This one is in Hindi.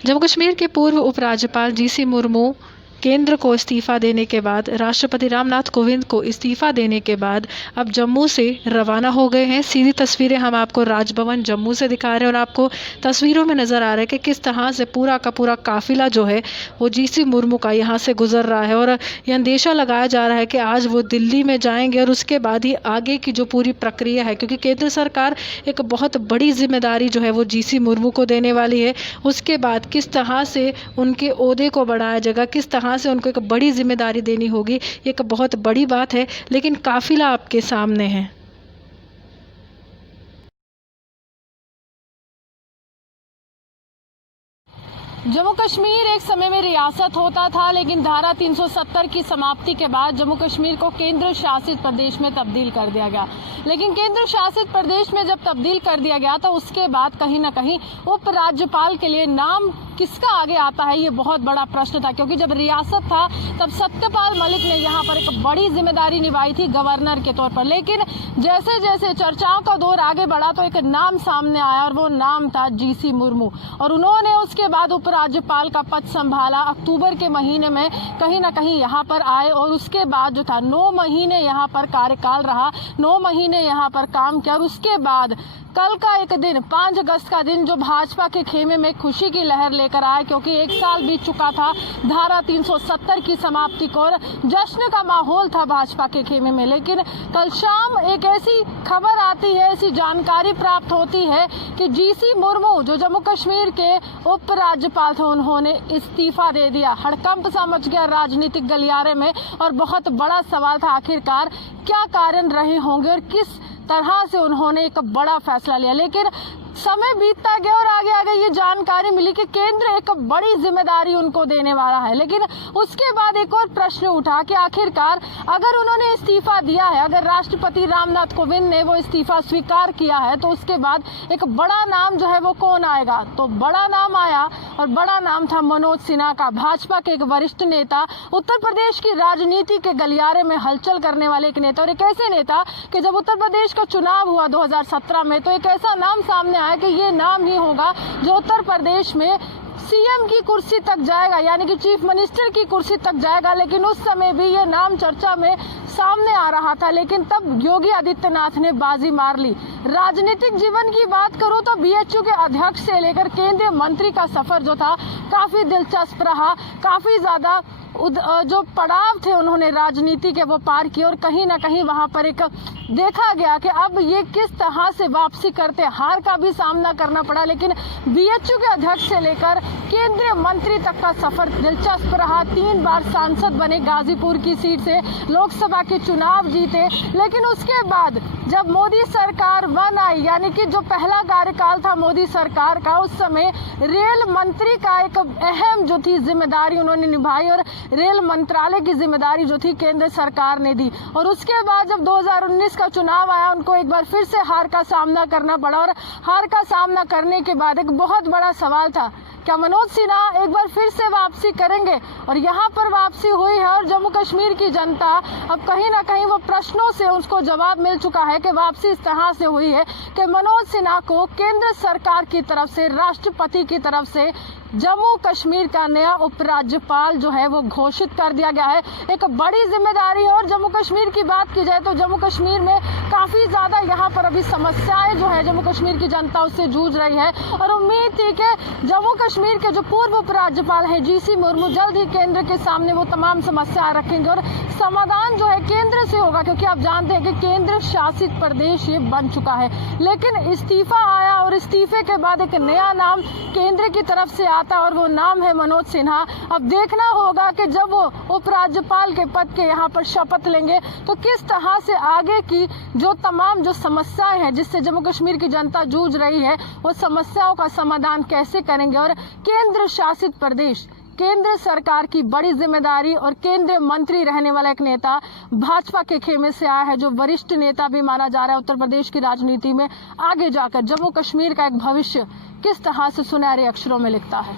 जम्मू कश्मीर के पूर्व उपराज्यपाल जीसी मुर्मू केंद्र को इस्तीफा देने के बाद, राष्ट्रपति रामनाथ कोविंद को इस्तीफा देने के बाद अब जम्मू से रवाना हो गए हैं। सीधी तस्वीरें हम आपको राजभवन जम्मू से दिखा रहे हैं और आपको तस्वीरों में नज़र आ रहा है कि किस तरह से पूरा का पूरा काफिला जो है वो जीसी मुर्मू का यहाँ से गुजर रहा है। और ये अंदेशा लगाया जा रहा है कि आज वो दिल्ली में जाएंगे और उसके बाद ही आगे की जो पूरी प्रक्रिया है, क्योंकि केंद्र सरकार एक बहुत बड़ी जिम्मेदारी जो है वो जीसी मुर्मू को देने वाली है। उसके बाद किस तरह से उनके ओहदे को बढ़ाया जाएगा, किस तरह से उनको एक बड़ी जिम्मेदारी देनी होगी, ये एक बहुत बड़ी बात है। लेकिन काफिला आपके सामने है। जम्मू कश्मीर एक समय में रियासत होता था, लेकिन धारा 370 की समाप्ति के बाद जम्मू कश्मीर को केंद्र शासित प्रदेश में तब्दील कर दिया गया। लेकिन केंद्र शासित प्रदेश में जब तब्दील कर दिया गया तो उसके बाद कहीं ना कहीं उपराज्यपाल के लिए नाम किसका आगे आता है, ये बहुत बड़ा प्रश्न था। क्योंकि जब रियासत था तब सत्यपाल मलिक ने यहाँ पर एक बड़ी जिम्मेदारी निभाई थी गवर्नर के तौर पर। लेकिन जैसे जैसे चर्चाओं का दौर आगे बढ़ा तो एक नाम सामने आया और वो नाम था जीसी मुर्मू। और उन्होंने उसके बाद उपराज्यपाल का पद संभाला। अक्टूबर के महीने में कहीं ना कहीं यहाँ पर आए और उसके बाद जो था 9 महीने यहाँ पर कार्यकाल रहा, 9 महीने यहाँ पर काम किया। और उसके बाद कल का एक दिन 5 अगस्त का दिन जो भाजपा के खेमे में खुशी की लहर लेकर आए, क्योंकि 1 साल बीत चुका था धारा 370 की समाप्ति को और जश्न का माहौल था भाजपा के खेमे में। लेकिन कल शाम एक ऐसी खबर आती है, ऐसी जानकारी प्राप्त होती है कि जीसी मुर्मू जो जम्मू कश्मीर के उपराज्यपाल थे उन्होंने इस्तीफा दे दिया। हड़कंप सा मच गया राजनीतिक गलियारे में और बहुत बड़ा सवाल था आखिरकार क्या कारण रहे होंगे और किस तरह से उन्होंने एक बड़ा फैसला लिया। लेकिन समय बीतता गया और आगे आगे ये जानकारी मिली कि केंद्र एक बड़ी जिम्मेदारी उनको देने वाला है। लेकिन उसके बाद एक और प्रश्न उठा कि आखिरकार अगर उन्होंने इस्तीफा दिया है, अगर राष्ट्रपति रामनाथ कोविंद ने वो इस्तीफा स्वीकार किया है, तो उसके बाद एक बड़ा नाम जो है वो कौन आएगा। तो बड़ा नाम आया और बड़ा नाम था मनोज सिन्हा का, भाजपा के एक वरिष्ठ नेता, उत्तर प्रदेश की राजनीति के गलियारे में हलचल करने वाले एक नेता। और एक ऐसे नेता कि जब उत्तर प्रदेश का चुनाव हुआ 2017 में तो एक ऐसा नाम सामने आया कि ये नाम ही होगा जो उत्तर प्रदेश में सीएम की कुर्सी तक जाएगा, यानी कि चीफ मिनिस्टर की कुर्सी तक जाएगा। लेकिन उस समय भी ये नाम चर्चा में सामने आ रहा था, लेकिन तब योगी आदित्यनाथ ने बाजी मार ली। राजनीतिक जीवन की बात करूं तो बीएचयू के अध्यक्ष से लेकर केंद्रीय मंत्री का सफर जो था काफी दिलचस्प रहा। काफी ज्यादा जो पड़ाव थे उन्होंने राजनीति के वो पार किए और कहीं ना कहीं वहां पर एक देखा गया कि अब ये किस तरह से वापसी करते। हार का भी सामना करना पड़ा, लेकिन बीएचयू के अध्यक्ष से लेकर केंद्रीय मंत्री तक का सफर दिलचस्प रहा। 3 बार सांसद बने, गाजीपुर की सीट से लोकसभा के चुनाव जीते। लेकिन उसके बाद जब मोदी सरकार 1 आई, यानी कि जो पहला कार्यकाल था मोदी सरकार का, उस समय रेल मंत्री का एक अहम जो थी जिम्मेदारी उन्होंने निभाई और रेल मंत्रालय की जिम्मेदारी जो थी केंद्र सरकार ने दी। और उसके बाद जब 2019 का चुनाव आया उनको एक बार फिर से हार का सामना करना पड़ा। और हार का सामना करने के बाद एक बहुत बड़ा सवाल था, क्या मनोज सिन्हा एक बार फिर से वापसी करेंगे। और यहाँ पर वापसी हुई है और जम्मू कश्मीर की जनता अब कहीं ना कहीं वो प्रश्नों से उसको जवाब मिल चुका है कि वापसी इस तरह से हुई है कि मनोज सिन्हा को केंद्र सरकार की तरफ से, राष्ट्रपति की तरफ से जम्मू कश्मीर का नया उपराज्यपाल जो है वो घोषित कर दिया गया है। एक बड़ी जिम्मेदारी है। और जम्मू कश्मीर की बात की जाए तो जम्मू कश्मीर में काफी ज्यादा यहाँ पर अभी समस्याएं जो है जम्मू कश्मीर की जनता उससे जूझ रही है। और उम्मीद थी कि जम्मू कश्मीर के जो पूर्व उपराज्यपाल हैं जीसी मुर्मू जल्द ही केंद्र के सामने वो तमाम समस्याएं रखेंगे और समाधान जो है केंद्र से होगा, क्योंकि आप जानते हैं कि केंद्र शासित प्रदेश ये बन चुका है। लेकिन इस्तीफा आया और इस्तीफे के बाद एक नया नाम केंद्र की तरफ से आता और वो नाम है मनोज सिन्हा। अब देखना होगा कि जब वो उपराज्यपाल के पद के यहाँ पर शपथ लेंगे तो किस तरह से आगे की जो तमाम जो समस्याएं हैं जिससे जम्मू कश्मीर की जनता जूझ रही है वो समस्याओं का समाधान कैसे करेंगे। और केंद्र शासित प्रदेश, केंद्र सरकार की बड़ी जिम्मेदारी और केंद्रीय मंत्री रहने वाला एक नेता भाजपा के खेमे से आया है, जो वरिष्ठ नेता भी माना जा रहा है उत्तर प्रदेश की राजनीति में। आगे जाकर जम्मू कश्मीर का एक भविष्य किस तरह से सुनहरे अक्षरों में लिखता है।